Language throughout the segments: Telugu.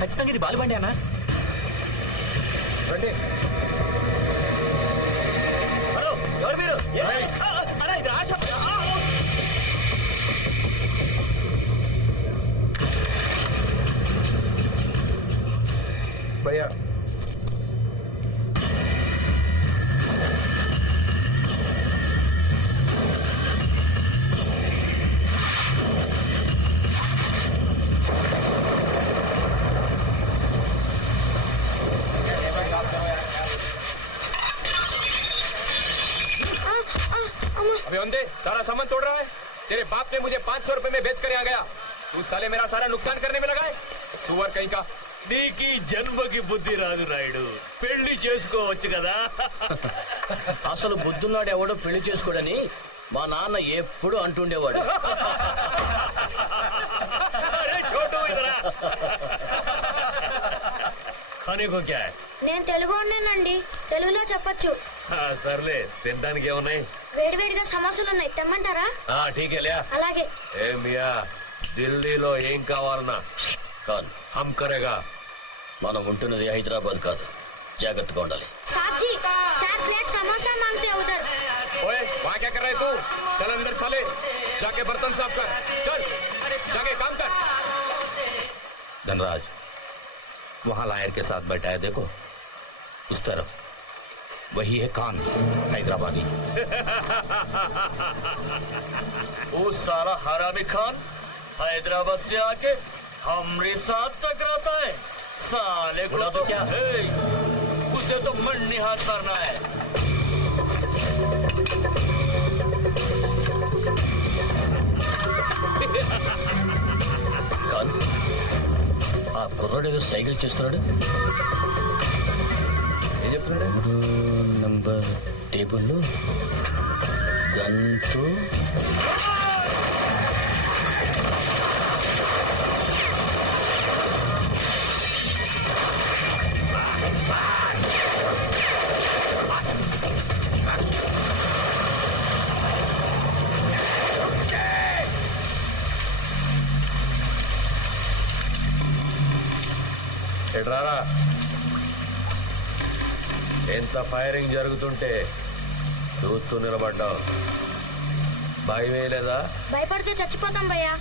ఖచ్చితంగా ఇది బాలుబండి అన్నా. రండి ఎవరు మీరు? तू साले मेरा सारा नुकसान करने में लगा है सुअर कहीं का నీకు ఈ జన్మకి బుద్ధి రాదు రాయుడు పెళ్లి చేసుకోవచ్చు కదా అసలు బుద్ధున్నాడు ఎవడో పెళ్లి చేసుకోడని మా నాన్న ఎప్పుడు అంటుండేవాడు అరే చోటు ఇదరా అనే కో క్యా హై? నేను తెలుగు ఉన్నానండి తెలుగులో చెప్పొచ్చు ఆ, సర్లే తినడానికి ఏమున్నాయి వేడివేడిగా సమస్యలు ఉన్నాయి తెమ్మంటారా ఆ, ఠీక్ హై లియా అలాగే ఏ మియా ఢిల్లీలో ఏం కావాలన్నా కాదు హమ్ కరేగా మనం ఉంటున్నది హైదరాబాద్ కాదు జాగ్రత్తగా ఉండాలి साहब जी चार प्लेट समोसा मांगते हैं उधर ओए वहाँ क्या कर रहे तू चल अंदर चले जाके बर्तन साफ कर चल जाके काम कर धनराज वहां लायर के साथ बैठा है देखो उस तरफ वही है कान हैदराबादी वो सारा हरामी खान हैदराबाद से आके हमरे साथ टकराता है साले को तो क्या है उसे तो मंडी हाथ मारना है కాదు ఆ కుర్రాడు ఏదో సైకిల్ చేస్తున్నాడు ఏం చెప్తున్నాడు మూడు నంబర్ టేబుల్ గంటు ఎడ్రారా? ఎంత ఫైరింగ్ జరుగుతుంటే చూస్తూ నిలబడ్డావు. భయం వేయలేదా భయపడితే చచ్చిపోతాం భయ్యా.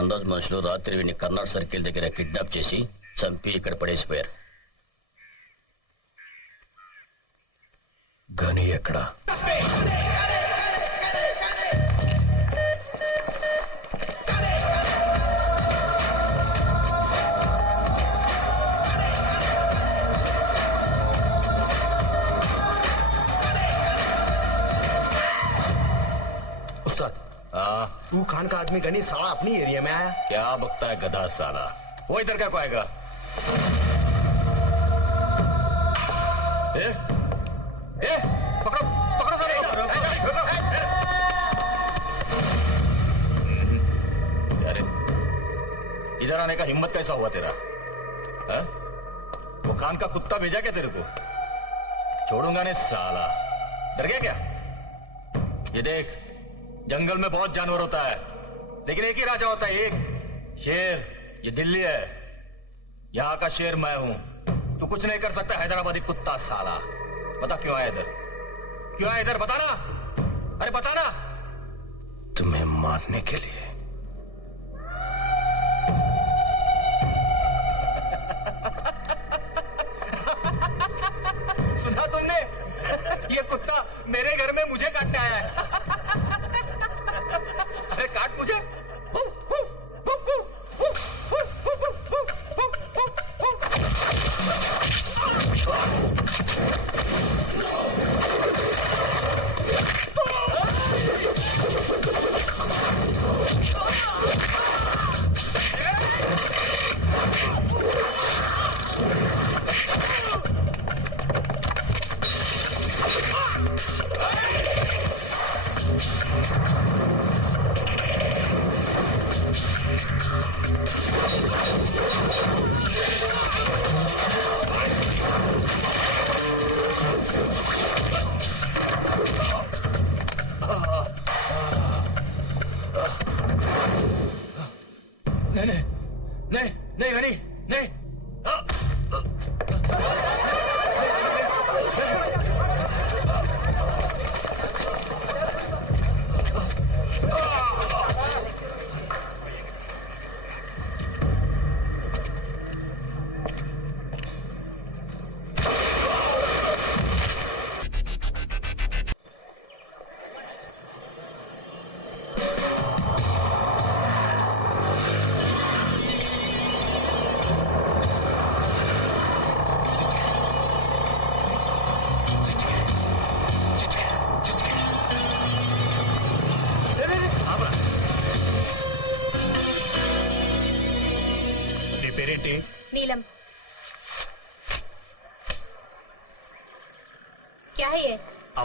ఆ మనుషులు రాత్రి వీడిని కర్నాడ్ సర్కిల్ దగ్గర కిడ్నాప్ చేసి చంపి ఇక్కడ పడేసిపోయారు. గని ఎక్కడా? तू खान का आदमी गनी साला अपनी एरिया में आया क्या बकता है गधा साला वो इधर क्या को आएगा ए? ए? पकड़ो पकड़ो साले को। ए, ए, रुको, ए, ए। अरे इधर आने का हिम्मत कैसा हुआ तेरा हाँ? वो खान का कुत्ता भेजा क्या तेरे को छोड़ूँगा नहीं साला डर गया क्या ये देख जंगल में बहुत जानवर होता है। लेकिन एक ही राजा होता है, एक। शेर, ये दिल्ली है। यहाँ का शेर मैं हूँ। तू कुछ नहीं कर सकता, हैदराबादी कुत्ता साला। बता क्यों आया इधर? क्यों आया इधर? बताना। अरे बताना। तुम्हें मारने के लिए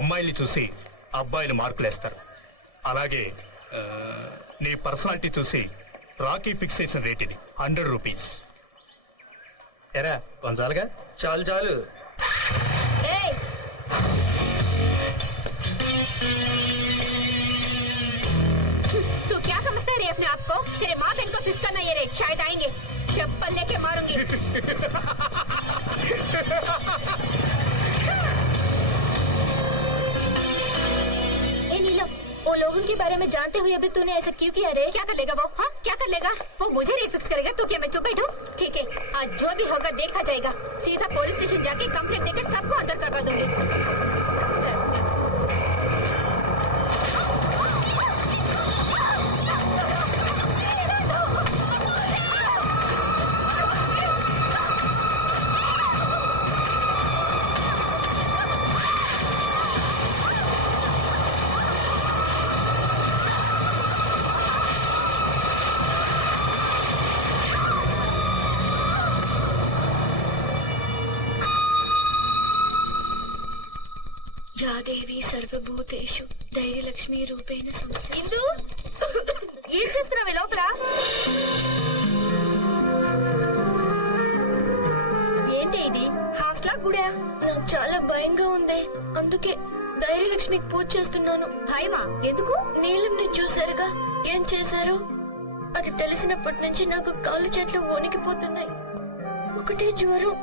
అమ్మాయిల్ని చూసి అబ్బాయిలు మార్కులేస్తారు అలాగే ఆ, నీ పర్సనాలిటీ చూసి రాకీ ఫిక్సేషన్ రేట్ ఇది హండ్రెడ్ రూపీస్ ఎరా కొంచాలుగా చాలు చాలు ए तू क्या समझता है रे अपने आप को तेरे माँ बहन को फिस करना ये रे शायद आएंगे चप्पल लेके मारूंगी लोगों के बारे में जानते हुए अभी तूने ऐसा क्यों किया रे? क्या कर लेगा वो? हाँ? क्या कर लेगा? वो मुझे रेट फिक्स करेगा। तो क्या मैं चुप बैठू? ठीक है, आज जो भी होगा देखा जाएगा। सीधा पुलिस स्टेशन जाके कंप्लेंट देकर सबको अंदर करवा दूँगी। దేవి సర్వభూతేషు ధైర్యలక్ష్మి రూపేణ సంస్థ. ఇందు? ఏం చేస్తున్నావు లోపల? ఏంటి ఇది? హాస్లా గుడా? నాకు చాలా భయంగా ఉంది. అందుకే ధైర్యలక్ష్మికి పూజ చేస్తున్నాను. భయమా? ఎందుకు? నీలంని చూసారుగా ఏం చేశారు? అది తెలిసినప్పటి నుంచి నాకు కాళ్ళు చేతులు వణికిపోతున్నాయి. ఒకటే జ్వరం.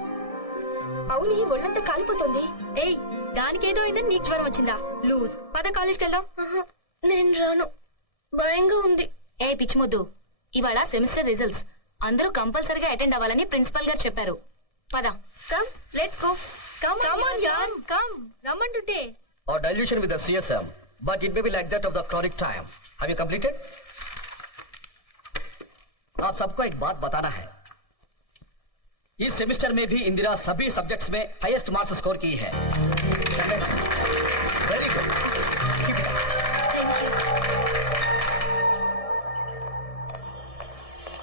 అవును ఒళ్ళంతా కాలిపోతుంది. ఏయ్ దానికేదో అయిందని నీకు జ్వరం వచ్చిందా లూజ్ పద కాలేజ్కి వెళ్దాం నేను రాను భయంగా ఉంది ఏ పిచ్చిమొద్దు ఇవాళ సెమిస్టర్ రిజల్ట్స్ అందరూ కంపల్సరీగా అటెండ్ అవ్వాలని ప్రిన్సిపల్ గారు చెప్పారు పద come let's go come come on యార్ కమ్ రమ్మంటుంటే और dilution with the CSM, but it may be like that of the chronic time. Have you completed? आप सबको एक बात बताना है इस सेमेस्टर में भी इंदिरा सभी सब्जेक्ट्स में हाईएस्ट मार्क्स स्कोर की है वेरी गुड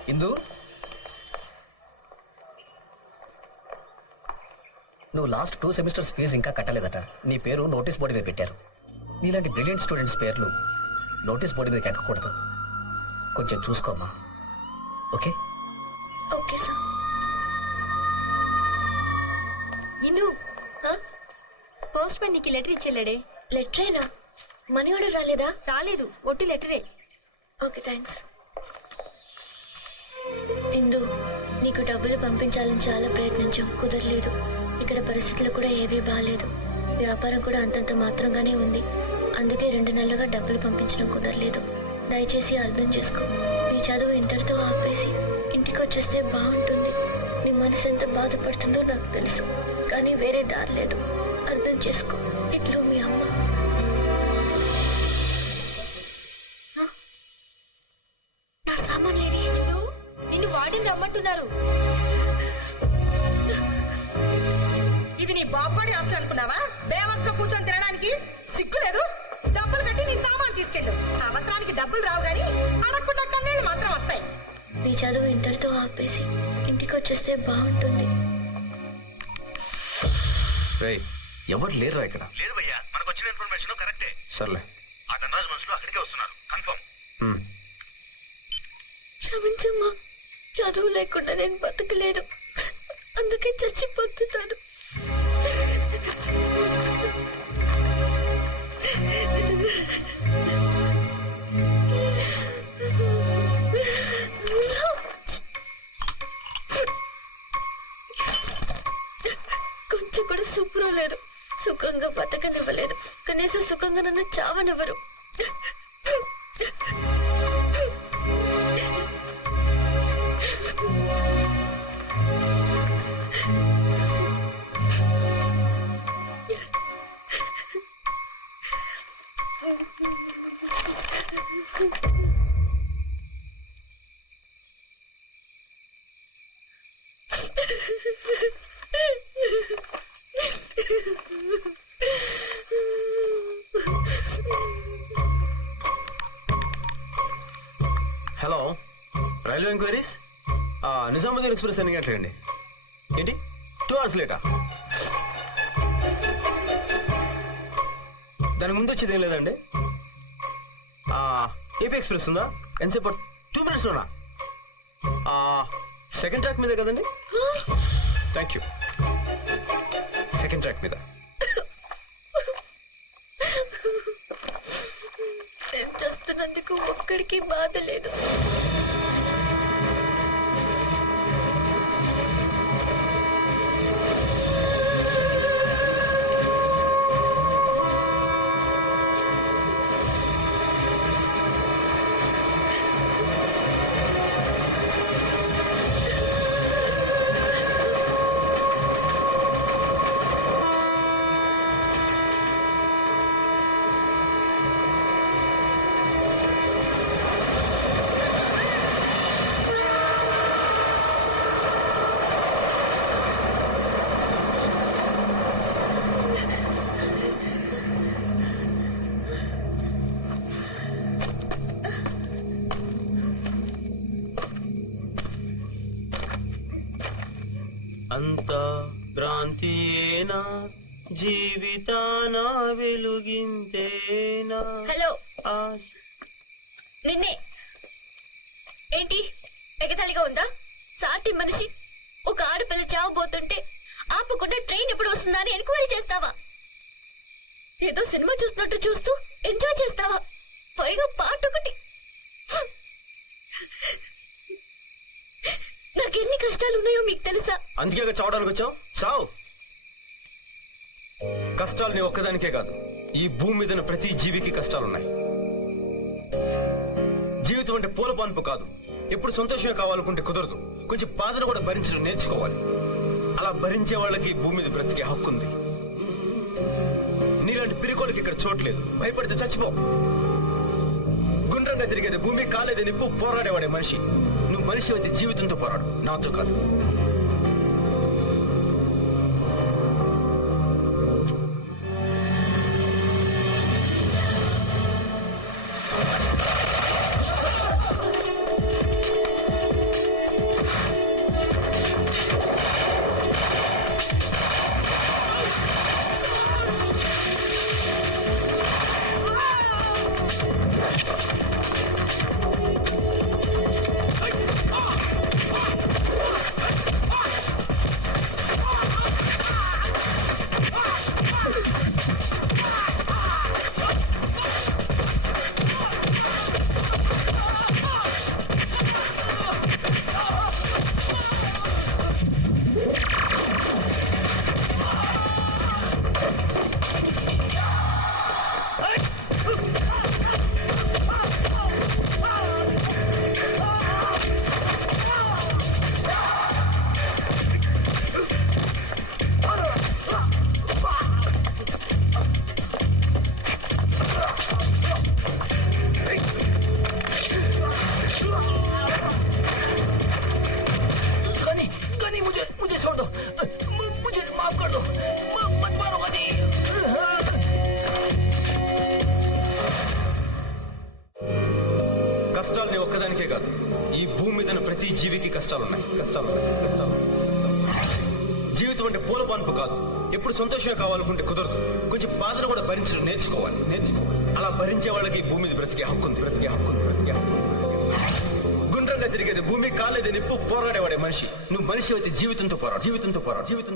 ఇందు నువ్వు లాస్ట్ టూ సెమిస్టర్స్ ఫీజు ఇంకా కట్టలేదట నీ పేరు నోటీస్ బోర్డు మీద పెట్టారు నీలాంటి బ్రిలియంట్ స్టూడెంట్స్ పేర్లు నోటీస్ బోర్డు మీద ఎక్కకూడదు కొంచెం చూసుకోమ్మా ఓకే ఓకే ఇందు పోస్ట్ మ్యాన్ నీకు లెటర్ ఇచ్చేళ్ళాడే. లెటరేనా? మనీ ఆర్డర్ రాలేదా? రాలేదు. ఒట్టి లెటరే. ఓకే థ్యాంక్స్ ఇందు నీకు డబ్బులు పంపించాలని చాలా ప్రయత్నించాం. కుదరలేదు. ఇక్కడ పరిస్థితులు కూడా ఏవీ బాగాలేదు వ్యాపారం కూడా అంతంత మాత్రంగానే ఉంది. అందుకే రెండు నెలలుగా డబ్బులు పంపించడం కుదరలేదు. దయచేసి అర్థం చేసుకో. నీ చదువు ఇంటర్తో ఆపేసి ఇంటికి వచ్చేస్తే బాగుంటుంది. నీ మనసు ఎంత బాధపడుతుందో నాకు తెలుసు. కానీ వేరే దారి లేదు. అర్థం చేసుకో. ఇట్లు మీ అమ్మ. నా సామాన్లు? నిన్ను నిన్ను వాడిని రమ్మంటున్నారు. ఇది నీ బాబుగడి ఆస్తి అనుకున్నావా? బేవర్స్తో కూర్చొని తినడానికి సిగ్గు లేదు? డబ్బులు కట్టి నీ సామాన్ తీసుకెళ్ళు. అవసరానికి డబ్బులు రావు గాని అడగకుండా కన్నీళ్ళు మాత్రం వస్తాయి. నీ చదువు ఇంటర్తో ఆపేసి ఇంటికి వచ్చేస్తే బాగుంటుంది. రేయ్ ఎవరు లేరురా ఇక్కడ? లేదు భయ్యా మనకు వచ్చిన ఇన్ఫర్మేషన్ కరెక్టే. సర్లే. ఆ ధనరాజు మనుషులు అక్కడికే వస్తున్నారు కన్ఫర్మ్. హ్మ్. క్షమించమ్మా చదువు లేకుండా నేను బతకలేను. అందుకే చచ్చిపోతున్నాను. కొంచెం లేదు. సుఖంగా బతకనివ్వలేదు. కనీసం సుఖంగా నన్ను చావనివ్వరు. Hello railway enquiries? Nizamuddin express ఎన్ని గంటలండి? ఏంటి? టూ అవర్స్ లేటా? దాని ముందు వచ్చేది ఏం లేదండి? ఏపీ ఎక్స్ప్రెస్ ఉందా? ఎంతసేపు టూ మినిట్స్లోనా సెకండ్ ట్రాక్ మీద కదండి? థ్యాంక్ యూ సెకండ్ ట్రాక్ మీద. అందుకు ఒక్కడికి బాధ లేదు. క్రాంతియేనా జీవితాన వెలుగింతేనా హలో. నిన్నే. ఏంటి? ఎగతాళిగా ఉందా? సాటి మనిషి. ఒక ఆడపిల్ల చావబోతుంటే ఆపకుండా ట్రైన్ ఎప్పుడు వస్తుందా అని ఎంక్వైరీ చేస్తావా? ఏదో సినిమా చూస్తున్నట్టు చూస్తూ ఎంజాయ్ చేస్తావా? పైగా పాట ఒకటి నాకెన్ని కష్టాలు ఉన్నాయో మీకు తెలుసా? అందుకే చావడానికి వచ్చావు. చావు. కష్టాలు నీ ఒక్కదానికే కాదు ఈ భూమి మీద ప్రతి జీవికి కష్టాలున్నాయి. జీవితం అంటే పూల పాన్పు కాదు. ఎప్పుడు సంతోషమే కావాలనుకుంటే కుదరదు. కొంచెం బాధను కూడా భరించడం నేర్చుకోవాలి. అలా భరించే వాళ్ళకి భూమి మీద బ్రతికే హక్కు ఉంది నీలాంటి పిరికోళ్ళకి ఇక్కడ చోట్లేదు భయపడితే చచ్చిపో. గుండ్రంగా తిరిగేది భూమి కాలేదని నిప్పు పోరాడేవాడే మనిషి. నువ్వు మనిషి అయితే జీవితంతో పోరాడు. నాతో కాదు. दो मुझे माफ कर दो मत मारो मनी కష్టాలు ఒక్కదానికే కాదు. ఈ భూమి మీద ప్రతి జీవికి కష్టాలు ఉన్నాయి కష్టాలు జీవితం అంటే పూల పాన్పు కాదు. ఎప్పుడు సంతోషంగా కావాలనుకుంటే కుదరదు. కొంచెం బాధను కూడా భరించడం నేర్చుకోవాలి. నేర్చుకోవాలి. అలా భరించే వాళ్ళకి భూమి మీద బ్రతికే హక్కు ఉంది. బ్రతికే హక్కు ఉంది. బ్రతికే హక్కు ఉంది. తిరిగేది భూమి కాలేదు నిప్పు పోరాడేవాడే మనిషి. నువ్వు మనిషి అయితే జీవితంతో పోరాడు జీవితంతో పోరాడు జీవితం